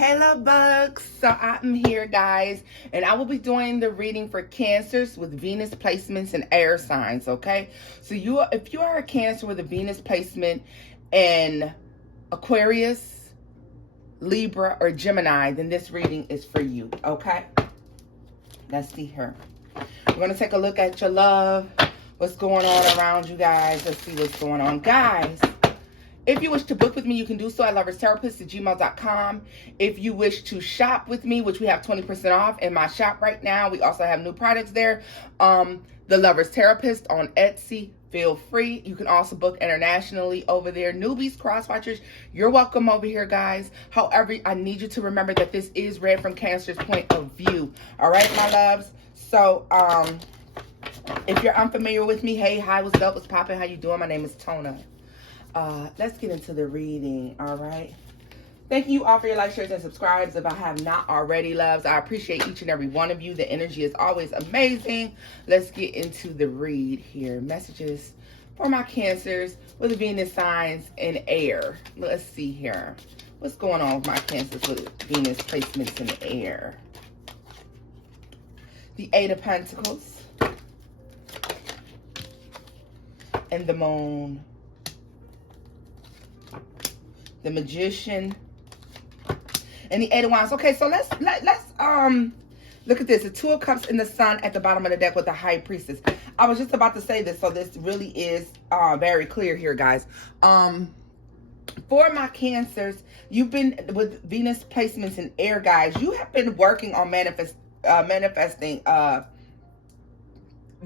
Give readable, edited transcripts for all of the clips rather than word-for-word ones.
Hey love bugs, so I'm here guys, and I will be doing the reading for Cancers with Venus placements and air signs. Okay, so if you are a Cancer with a Venus placement in Aquarius, Libra, or Gemini, then this reading is for you. Okay, let's see here. We're going to take a look at your love, what's going on around you guys. Let's see what's going on, guys. If you wish to book with me, you can do so at loverstherapist@gmail.com. If you wish to shop with me, which we have 20% off in my shop right now, we also have new products there. The Lovers Therapist on Etsy, feel free. You can also book internationally over there. Newbies, cross-watchers, you're welcome over here, guys. However, I need you to remember that this is read from Cancer's point of view. All right, my loves? So, if you're unfamiliar with me, hey, hi, what's up, what's poppin', how you doing? My name is Tona. Let's get into the reading. All right, thank you all for your likes, shares, and subscribes. If I have not already, loves, I appreciate each and every one of you. The energy is always amazing. Let's get into the read here. Messages for my Cancers with Venus signs in air. Let's see here, what's going on with my Cancers with Venus placements in air. The Eight of Pentacles and the Moon. The Magician and the Eight of Wands. Okay, so let's look at this. The Two of Cups and the Sun at the bottom of the deck with the High Priestess. I was just about to say this, so this really is very clear here, guys. For my Cancers, you've been with Venus placements in air, guys. You have been working on manifesting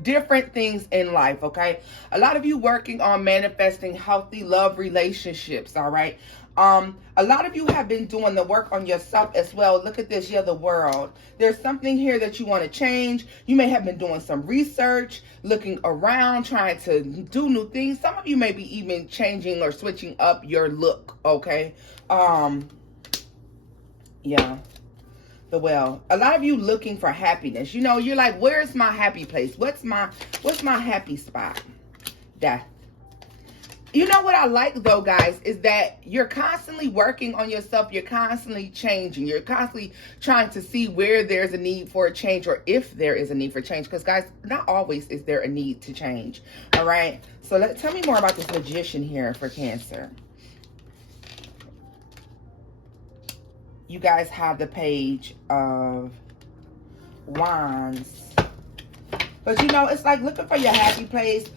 different things in life. Okay, a lot of you working on manifesting healthy love relationships. All right, a lot of you have been doing the work on yourself as well. Look at this. Yeah, the World. There's something here that you want to change. You may have been doing some research, looking around, trying to do new things. Some of you may be even changing or switching up your look. Okay, yeah. Well, a lot of you looking for happiness. You know, you're like, where's my happy place? What's my happy spot? Death. You know what I like though, guys, is that you're constantly working on yourself. You're constantly changing. You're constantly trying to see where there's a need for a change, or if there is a need for change. Because guys, not always is there a need to change. All right. So tell me more about this Magician here for Cancer. You guys have the Page of Wands. But you know, it's like looking for your happy place.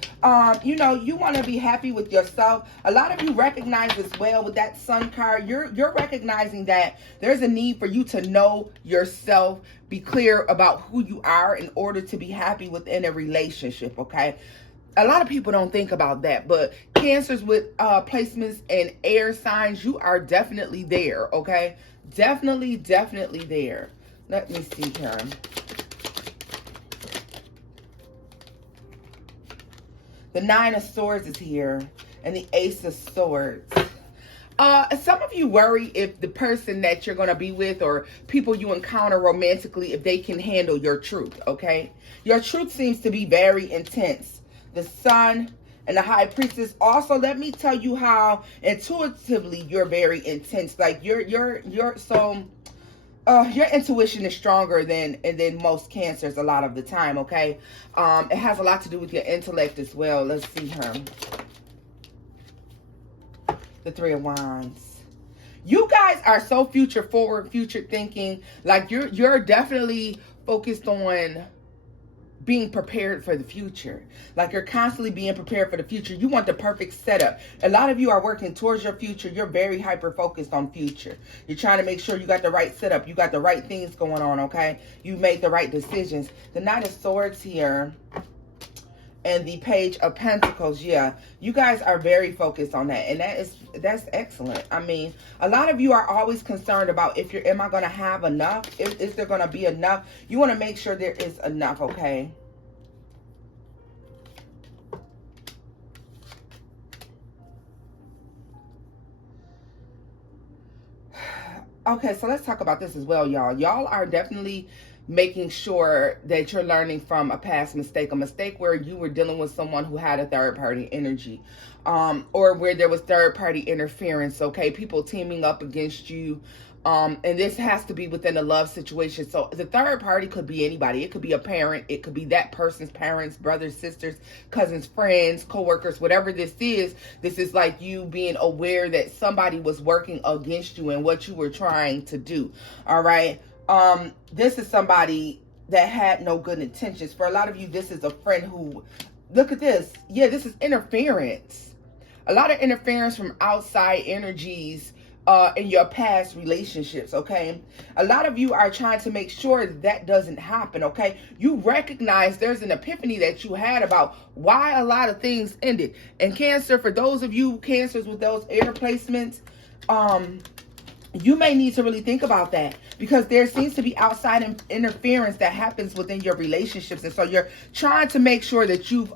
You know, you want to be happy with yourself. A lot of you recognize as well with that Sun card, you're recognizing that there's a need for you to know yourself, be clear about who you are in order to be happy within a relationship, okay? A lot of people don't think about that, but Cancers with placements and air signs, you are definitely there, okay? Definitely there. Let me see here. The Nine of Swords is here, and the Ace of Swords. Some of you worry if the person that you're going to be with, or people you encounter romantically, if they can handle your truth, okay? Your truth seems to be very intense. The Sun and the High Priestess. Also, let me tell you how intuitively you're very intense. Like your intuition is stronger than most Cancers a lot of the time. Okay, it has a lot to do with your intellect as well. Let's see her. The Three of Wands. You guys are so future forward, future thinking. Like you're definitely focused on being prepared for the future. Like you're constantly being prepared for the future. You want the perfect setup. A lot of you are working towards your future. You're very hyper focused on future. You're trying to make sure you got the right setup. You got the right things going on, okay? You made the right decisions. The Knight of Swords here and the Page of Pentacles. Yeah, you guys are very focused on that, and that's excellent. I mean, a lot of you are always concerned about am I going to have enough? Is there going to be enough? You want to make sure there is enough, okay? Okay, so let's talk about this as well, y'all. Y'all are definitely making sure that you're learning from a past mistake, a mistake where you were dealing with someone who had a third party energy, or where there was third party interference, okay? People teaming up against you. And this has to be within a love situation. So the third party could be anybody. It could be a parent. It could be that person's parents, brothers, sisters, cousins, friends, co-workers, whatever this is. This is like you being aware that somebody was working against you and what you were trying to do. All right. This is somebody that had no good intentions. For a lot of you, this is a friend who, look at this. Yeah, this is interference. A lot of interference from outside energies in your past relationships, okay? A lot of you are trying to make sure that doesn't happen, okay? You recognize there's an epiphany that you had about why a lot of things ended. And Cancer, for those of you Cancers with those air placements, you may need to really think about that, because there seems to be outside interference that happens within your relationships. And so you're trying to make sure that you've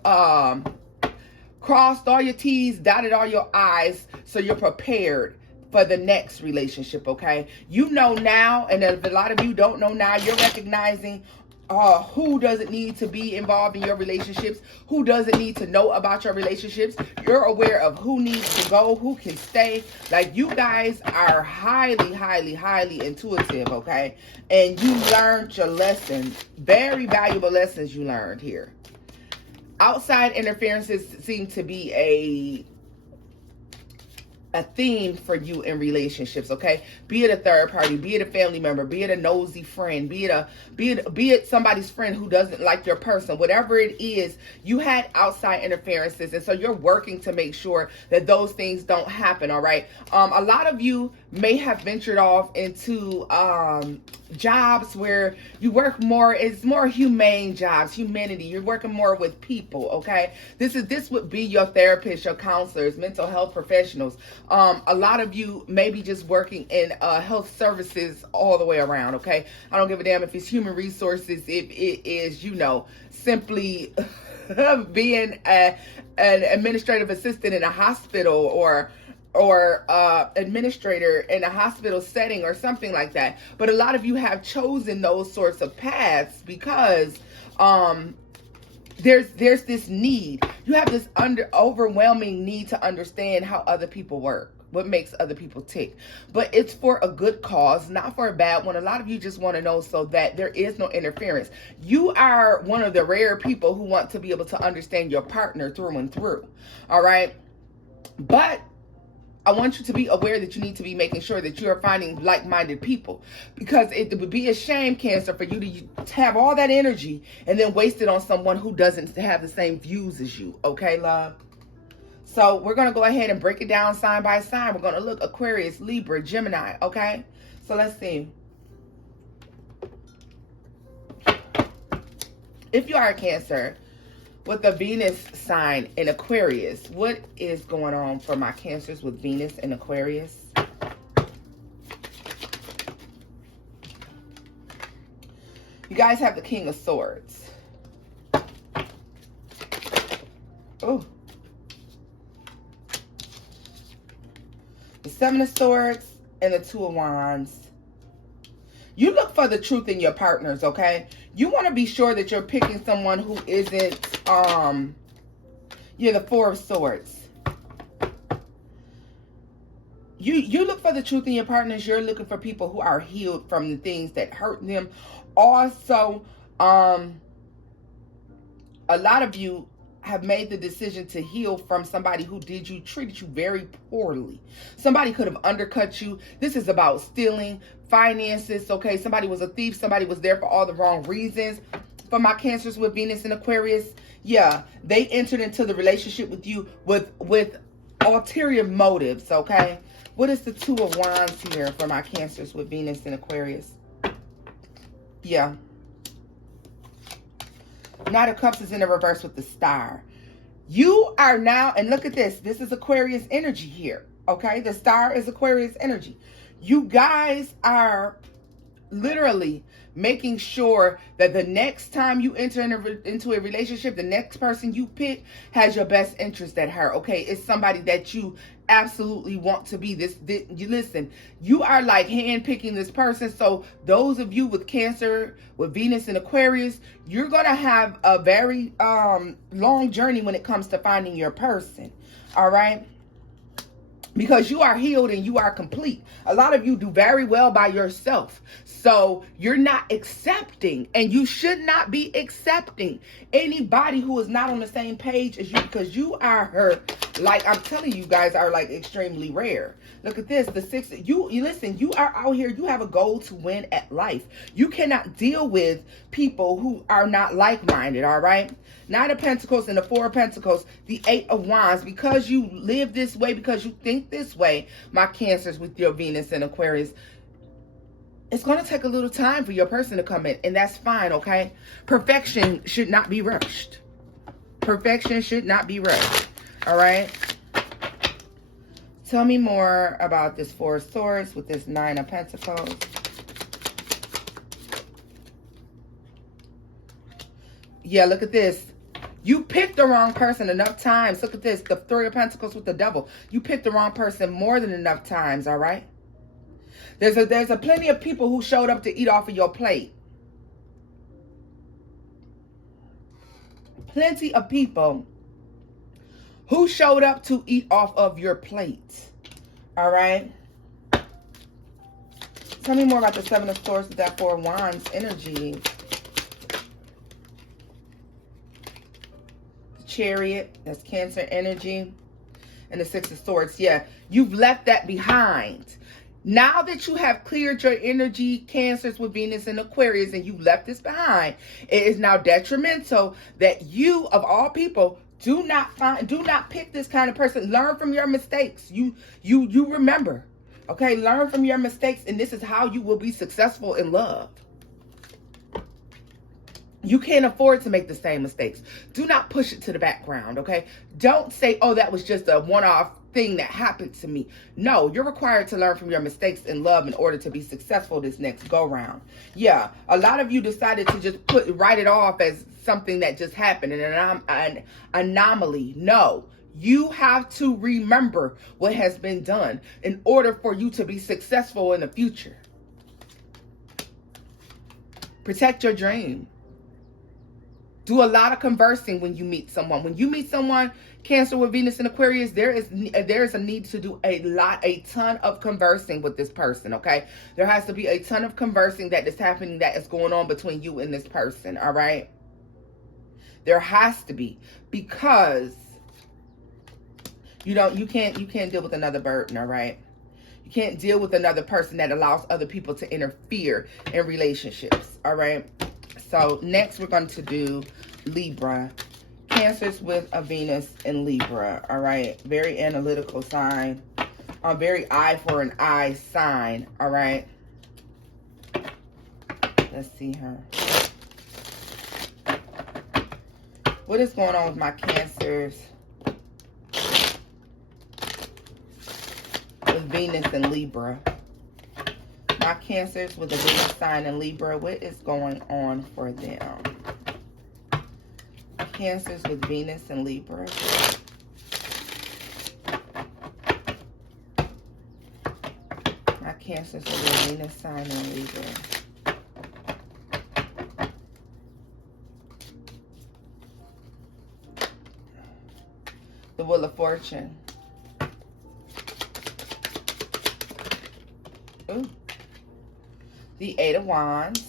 crossed all your T's, dotted all your I's, so you're prepared for the next relationship, okay? You know now, and if a lot of you don't know now, you're recognizing who doesn't need to be involved in your relationships, who doesn't need to know about your relationships. You're aware of who needs to go, who can stay. Like, you guys are highly, highly, highly intuitive, okay? And you learned your lesson. Very valuable lessons you learned here. Outside interferences seem to be a theme for you in relationships, okay? Be it a third party, be it a family member, be it a nosy friend, be it somebody's friend who doesn't like your person. Whatever it is, you had outside interferences, and so you're working to make sure that those things don't happen, all right? A lot of you may have ventured off into jobs where you work more, it's more humane jobs, humanity. You're working more with people, okay? This would be your therapist, your counselors, mental health professionals. A lot of you may be just working in health services all the way around, okay? I don't give a damn if it's human resources, if it is, you know, simply being an administrative assistant in a hospital, or administrator in a hospital setting or something like that. But a lot of you have chosen those sorts of paths because there's this need. You have this overwhelming need to understand how other people work, what makes other people tick. But it's for a good cause, not for a bad one. A lot of you just want to know so that there is no interference. You are one of the rare people who want to be able to understand your partner through and through. All right. But I want you to be aware that you need to be making sure that you are finding like-minded people, because it would be a shame, Cancer, for you to have all that energy and then waste it on someone who doesn't have the same views as you. Okay, love? So we're going to go ahead and break it down sign by sign. We're going to look Aquarius, Libra, Gemini. Okay, so let's see. If you are a Cancer with the Venus sign in Aquarius, what is going on for my Cancers with Venus in Aquarius? You guys have the King of Swords. Oh. The Seven of Swords and the Two of Wands. You look for the truth in your partners, okay? You want to be sure that you're picking someone who isn't, the Four of Swords. You look for the truth in your partners. You're looking for people who are healed from the things that hurt them. Also, a lot of you have made the decision to heal from somebody who treated you very poorly. Somebody could have undercut you. This is about stealing, finances, okay? Somebody was a thief. Somebody was there for all the wrong reasons. For my Cancers with Venus in Aquarius, yeah, they entered into the relationship with you with ulterior motives, okay? What is the Two of Wands here for my Cancers with Venus in Aquarius? Yeah. Knight of Cups is in the reverse with the Star. You are now, and look at this. This is Aquarius energy here, okay? The Star is Aquarius energy. You guys are literally making sure that the next time you enter into a relationship, the next person you pick has your best interest at heart. Okay, it's somebody that you absolutely want to be. You listen, you are like hand picking this person. So those of you with Cancer, with Venus and Aquarius, you're gonna have a very long journey when it comes to finding your person. All right, because you are healed and you are complete. A lot of you do very well by yourself. So you're not accepting, and you should not be accepting anybody who is not on the same page as you, because you are her. Like I'm telling you guys, are like extremely rare. Look at this, the six. You listen, you are out here, you have a goal to win at life. You cannot deal with people who are not like-minded, all right? Nine of Pentacles and the Four of Pentacles, the Eight of Wands. Because you live this way, because you think this way, my Cancers with your Venus and Aquarius, it's going to take a little time for your person to come in, and that's fine, okay? Perfection should not be rushed. Perfection should not be rushed, all right? Tell me more about this Four of Swords with this Nine of Pentacles. Yeah, look at this. You picked the wrong person enough times. Look at this, the Three of Pentacles with the Devil. You picked the wrong person more than enough times, all right? There's a plenty of people who showed up to eat off of your plate. Plenty of people who showed up to eat off of your plate. All right? Tell me more about the Seven of Swords with that Four of Wands energy. Chariot, that's Cancer energy. And the Six of Swords, yeah. You've left that behind. Now that you have cleared your energy, Cancers with Venus and Aquarius, and you left this behind, it is now detrimental that you, of all people, do not pick this kind of person. Learn from your mistakes. You remember, okay? Learn from your mistakes, and this is how you will be successful in love. You can't afford to make the same mistakes. Do not push it to the background, okay? Don't say, oh, that was just a one-off thing that happened to me. No, you're required to learn from your mistakes in love in order to be successful this next go-round. Yeah, a lot of you decided to just write it off as something that just happened, an anomaly. No, you have to remember what has been done in order for you to be successful in the future. Protect your dream. Do a lot of conversing when you meet someone. When you meet someone, Cancer with Venus and Aquarius, there is a need to do a ton of conversing with this person, okay? There has to be a ton of conversing that is happening, that is going on between you and this person, all right? There has to be, because you can't deal with another burden, all right? You can't deal with another person that allows other people to interfere in relationships, all right? So next we're going to do Libra. Cancers with a Venus in Libra, all right? Very analytical sign. Very eye for an eye sign, all right? Let's see her. What is going on with my Cancers with Venus in Libra? My Cancers with a Venus sign in Libra, what is going on for them? Cancers with Venus and Libra. My Cancers with a Venus sign in Libra. The Wheel of Fortune. Ooh. The Eight of Wands.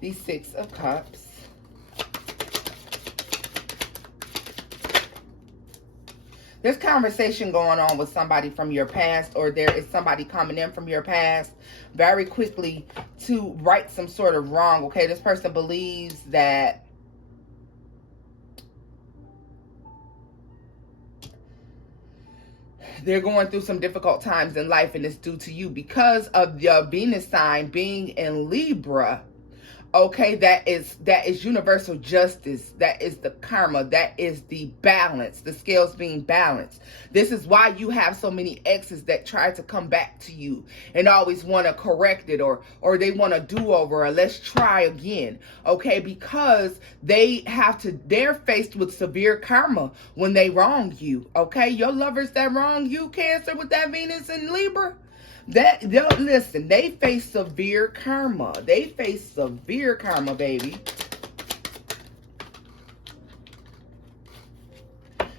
The Six of Cups. There's conversation going on with somebody from your past, or there is somebody coming in from your past very quickly to right some sort of wrong, okay? This person believes that they're going through some difficult times in life, and it's due to you because of your Venus sign being in Libra. Okay, that is universal justice. That is the karma. That is the balance, the scales being balanced. This is why you have so many exes that try to come back to you and always want to correct it, or they want a do-over, or let's try again. Okay, because they're faced with severe karma when they wrong you. Okay, your lovers that wrong you, Cancer, with that Venus and Libra, listen, they face severe karma. They face severe karma, baby.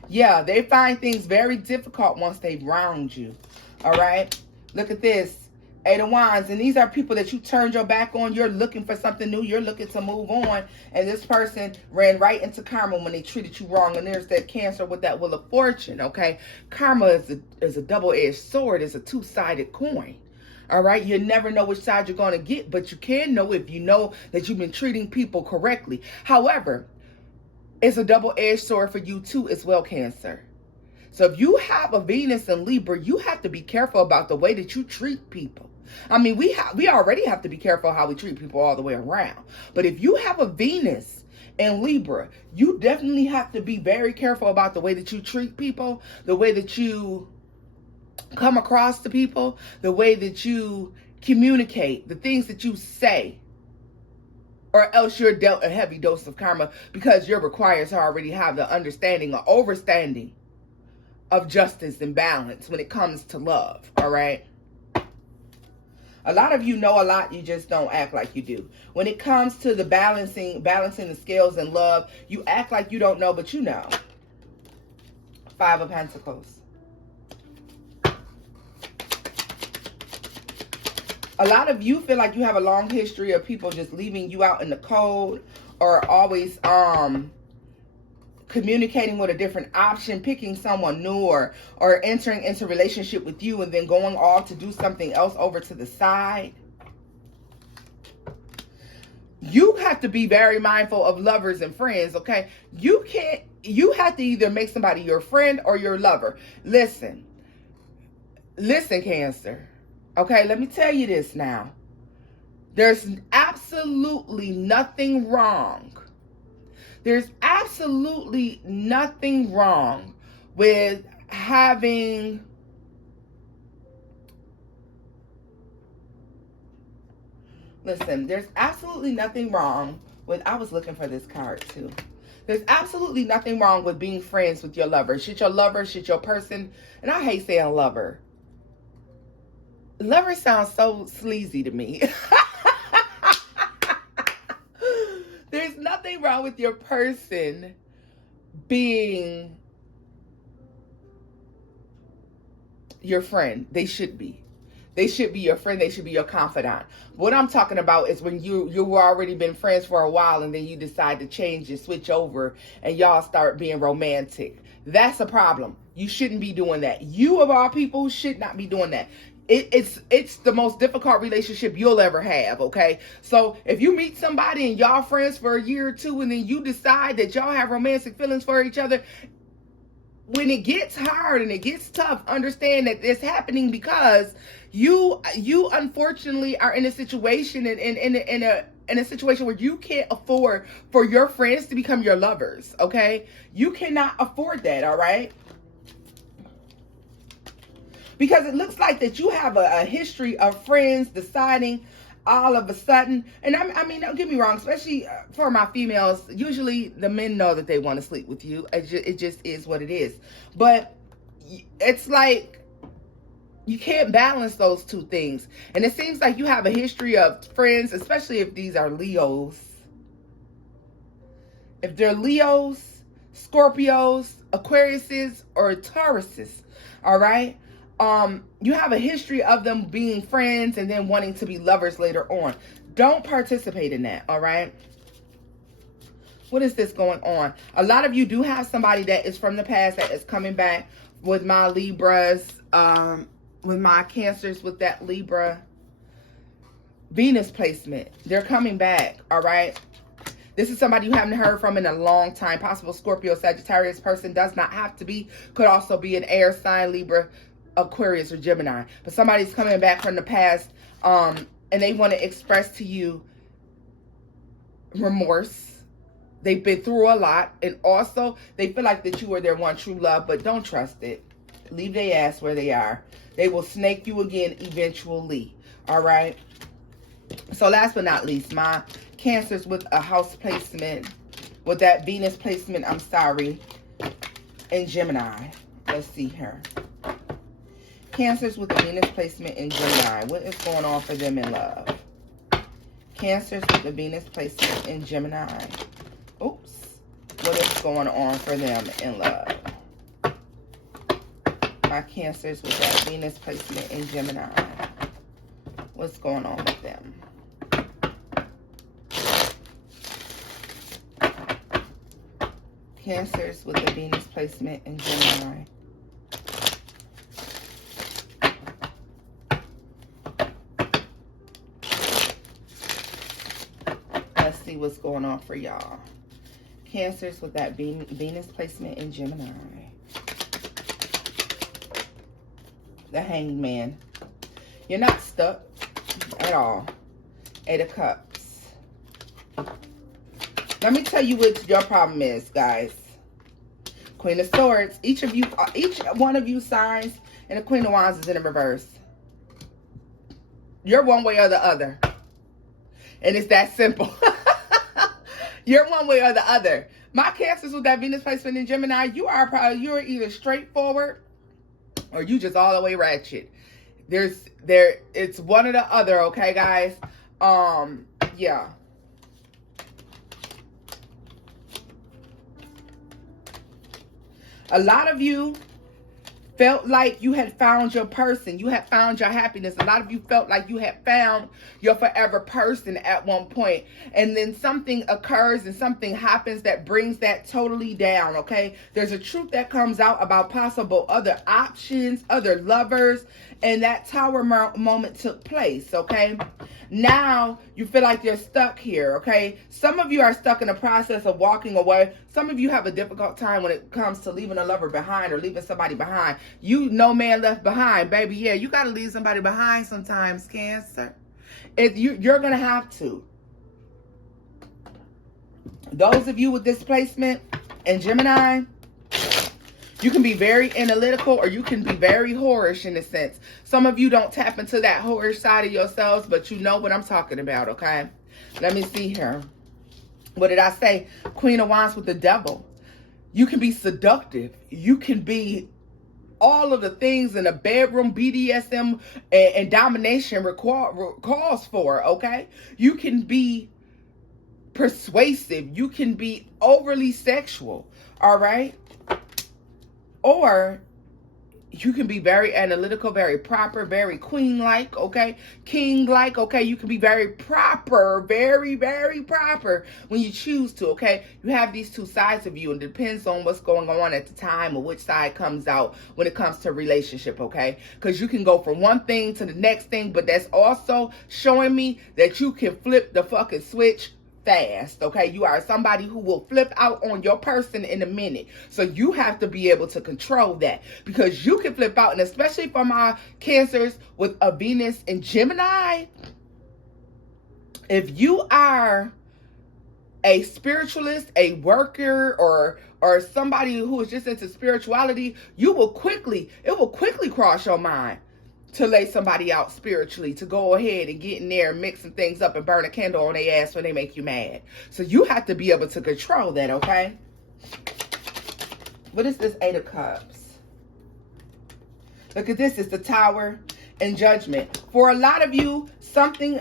Yeah, they find things very difficult once they round you. All right? Look at this. Eight of Wands. And these are people that you turned your back on. You're looking for something new. You're looking to move on. And this person ran right into karma when they treated you wrong. And there's that Cancer with that Wheel of Fortune, okay? Karma is a double-edged sword. It's a two-sided coin. All right? You never know which side you're going to get, but you can know if you know that you've been treating people correctly. However, it's a double-edged sword for you too as well, Cancer. So if you have a Venus in Libra, you have to be careful about the way that you treat people. I mean, we already have to be careful how we treat people all the way around. But if you have a Venus in Libra, you definitely have to be very careful about the way that you treat people, the way that you come across to people, the way that you communicate, the things that you say. Or else you're dealt a heavy dose of karma, because you're required to already have the understanding or overstanding of justice and balance when it comes to love. All right. A lot of you know a lot, you just don't act like you do. When it comes to the balancing the scales in love, you act like you don't know, but you know. Five of Pentacles. A lot of you feel like you have a long history of people just leaving you out in the cold, or always communicating with a different option, picking someone new, or entering into a relationship with you and then going off to do something else over to the side. You have to be very mindful of lovers and friends, okay? You have to either make somebody your friend or your lover. Listen, Cancer. Okay, let me tell you this now. There's absolutely nothing wrong. There's absolutely nothing wrong with having there's absolutely nothing wrong with, I was looking for this card too. There's absolutely nothing wrong with being friends with your lover. Should your lover, should your person, and I hate saying lover. Lover sounds so sleazy to me. There's nothing wrong with your person being your friend. They should be. They should be your friend. They should be your confidant. What I'm talking about is when you've already been friends for a while and then you decide to change and switch over and y'all start being romantic. That's a problem. You shouldn't be doing that. You, of all people, should not be doing that. It's the most difficult relationship you'll ever have, okay? So if you meet somebody and y'all friends for a year or two and then you decide that y'all have romantic feelings for each other, when it gets hard and it gets tough, understand that it's happening because you unfortunately are in a situation in a situation where you can't afford for your friends to become your lovers, okay? You cannot afford that, all right? Because it looks like that you have a history of friends deciding all of a sudden, and I mean, don't get me wrong, especially for my females, usually the men know that they want to sleep with you. It just is what it is. But it's like you can't balance those two things. And it seems like you have a history of friends, especially if these are Leos. If they're Leos, Scorpios, Aquariuses, or Tauruses, all right? You have a history of them being friends and then wanting to be lovers later on. Don't participate in that, all right? What is this going on? A lot of you do have somebody that is from the past that is coming back. With my Libras, with my Cancers, with that Libra Venus placement. They're coming back, all right? This is somebody you haven't heard from in a long time. Possible Scorpio, Sagittarius person. Does not have to be. Could also be an air sign, Libra, Aquarius, or Gemini. But somebody's coming back from the past and they want to express to you remorse. They've been through a lot, and also they feel like that you are their one true love, but don't trust it. Leave their ass where they are. They will snake you again eventually. All right. So last but not least, my Cancers with a house placement, with that Venus placement, I'm sorry, in Gemini. Let's see here. Cancers with a Venus placement in Gemini. What is going on for them in love? Cancers with a Venus placement in Gemini. Oops. What is going on for them in love? My Cancers with that Venus placement in Gemini. What's going on with them? Cancers with a Venus placement in Gemini. Let's see what's going on for y'all. Cancers with that Venus placement in Gemini. The Hanged Man. You're not stuck at all. 8 of Cups. Let me tell you what your problem is, guys. Queen of Swords. Each one of you signs, and the Queen of Wands is in the reverse. You're one way or the other. And it's that simple. You're one way or the other. My Cancers with that Venus placement in Gemini, you're either straightforward or you just all the way ratchet. It's one or the other, okay, guys? Yeah. A lot of you felt like you had found your person. You had found your happiness. A lot of you felt like you had found your forever person at one point. And then something occurs and something happens that brings that totally down, okay? There's a truth that comes out about possible other options, other lovers, and that tower moment took place, okay? Now you feel like you're stuck here, okay? Some of you are stuck in the process of walking away. Some of you have a difficult time when it comes to leaving a lover behind or leaving somebody behind. You no man left behind, baby. Yeah, you got to leave somebody behind sometimes, Cancer. You're going to have to. Those of you with displacement and Gemini, you can be very analytical or you can be very whorish in a sense. Some of you don't tap into that whorish side of yourselves, but you know what I'm talking about, okay? Let me see here. What did I say? Queen of Wands with the Devil. You can be seductive. You can be all of the things in a bedroom BDSM and domination calls for, okay? You can be persuasive. You can be overly sexual, all right? Or you can be very analytical, very proper, very queen-like, okay? King-like, okay? You can be very proper, very, very proper when you choose to, okay? You have these two sides of you, and it depends on what's going on at the time or which side comes out when it comes to relationship, okay? Because you can go from one thing to the next thing, but that's also showing me that you can flip the fucking switch fast, okay? You are somebody who will flip out on your person in a minute. So you have to be able to control that, because you can flip out, and especially for my Cancers with a Venus in Gemini, if you are a spiritualist, a worker, or somebody who is just into spirituality, it will quickly cross your mind to lay somebody out spiritually, to go ahead and get in there and mix some things up and burn a candle on their ass when they make you mad. So you have to be able to control that, okay? What is this 8 of Cups? Look at this. It's the Tower and Judgment. For a lot of you, something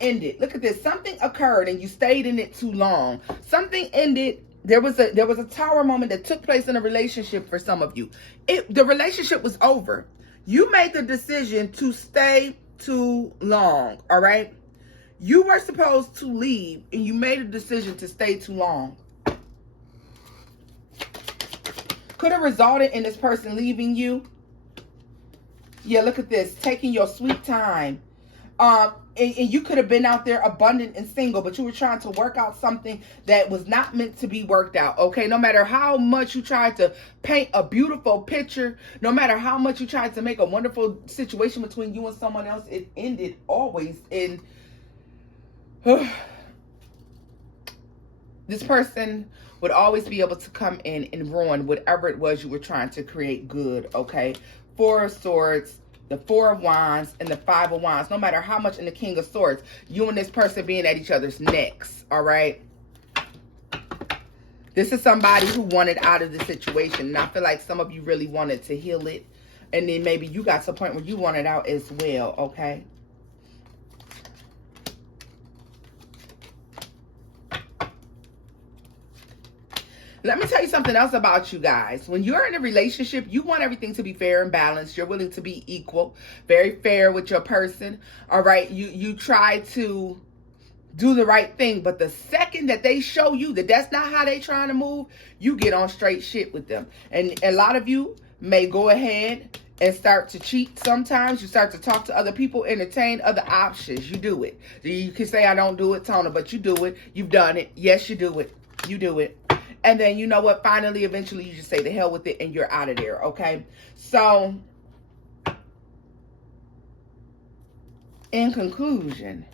ended. Look at this. Something occurred and you stayed in it too long. Something ended. There was a tower moment that took place in a relationship for some of you. The relationship was over. You made the decision to stay too long, all right? You were supposed to leave, and you made a decision to stay too long. Could have resulted in this person leaving you. Yeah, look at this. Taking your sweet time. And you could have been out there abundant and single, but you were trying to work out something that was not meant to be worked out, okay? No matter how much you tried to paint a beautiful picture, no matter how much you tried to make a wonderful situation between you and someone else, it ended always in This person would always be able to come in and ruin whatever it was you were trying to create good, okay? Four of Swords, the Four of Wands, and the Five of Wands. No matter how much, in the King of Swords, you and this person being at each other's necks, all right? This is somebody who wanted out of the situation. And I feel like some of you really wanted to heal it. And then maybe you got to a point where you wanted out as well, okay? Let me tell you something else about you guys. When you're in a relationship, you want everything to be fair and balanced. You're willing to be equal, very fair with your person. All right. You try to do the right thing. But the second that they show you that that's not how they trying to move, you get on straight shit with them. And a lot of you may go ahead and start to cheat sometimes. You start to talk to other people, entertain other options. You do it. You can say, I don't do it, Tona, but you do it. You've done it. Yes, you do it. You do it. And then, you know what? Finally, eventually, you just say the hell with it and you're out of there, okay? So, in conclusion,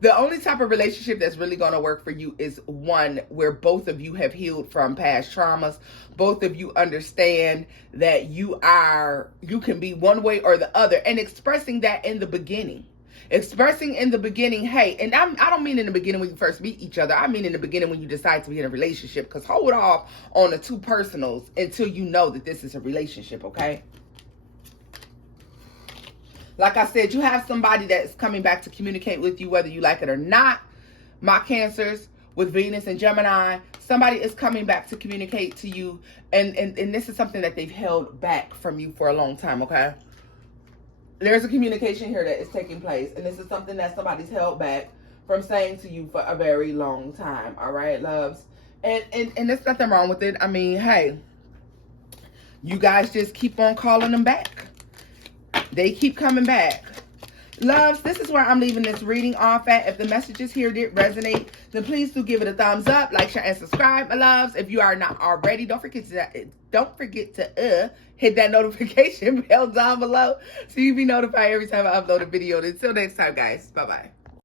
the only type of relationship that's really going to work for you is one where both of you have healed from past traumas. Both of you understand that you can be one way or the other, and expressing that in the beginning. Expressing in the beginning, hey, and I don't mean in the beginning when you first meet each other. I mean in the beginning when you decide to be in a relationship. Because hold off on the two personals until you know that this is a relationship, okay? Like I said, you have somebody that's coming back to communicate with you, whether you like it or not. My Cancers with Venus and Gemini, somebody is coming back to communicate to you. And this is something that they've held back from you for a long time, okay? There's a communication here that is taking place. And this is something that somebody's held back from saying to you for a very long time. All right, loves? And there's nothing wrong with it. I mean, hey, you guys just keep on calling them back. They keep coming back. Loves, this is where I'm leaving this reading off at. If the messages here did resonate, then please do give it a thumbs up, like, share, and subscribe, my loves. If you are not already, don't forget to hit that notification bell down below so you be notified every time I upload a video. Until next time, guys. Bye-bye.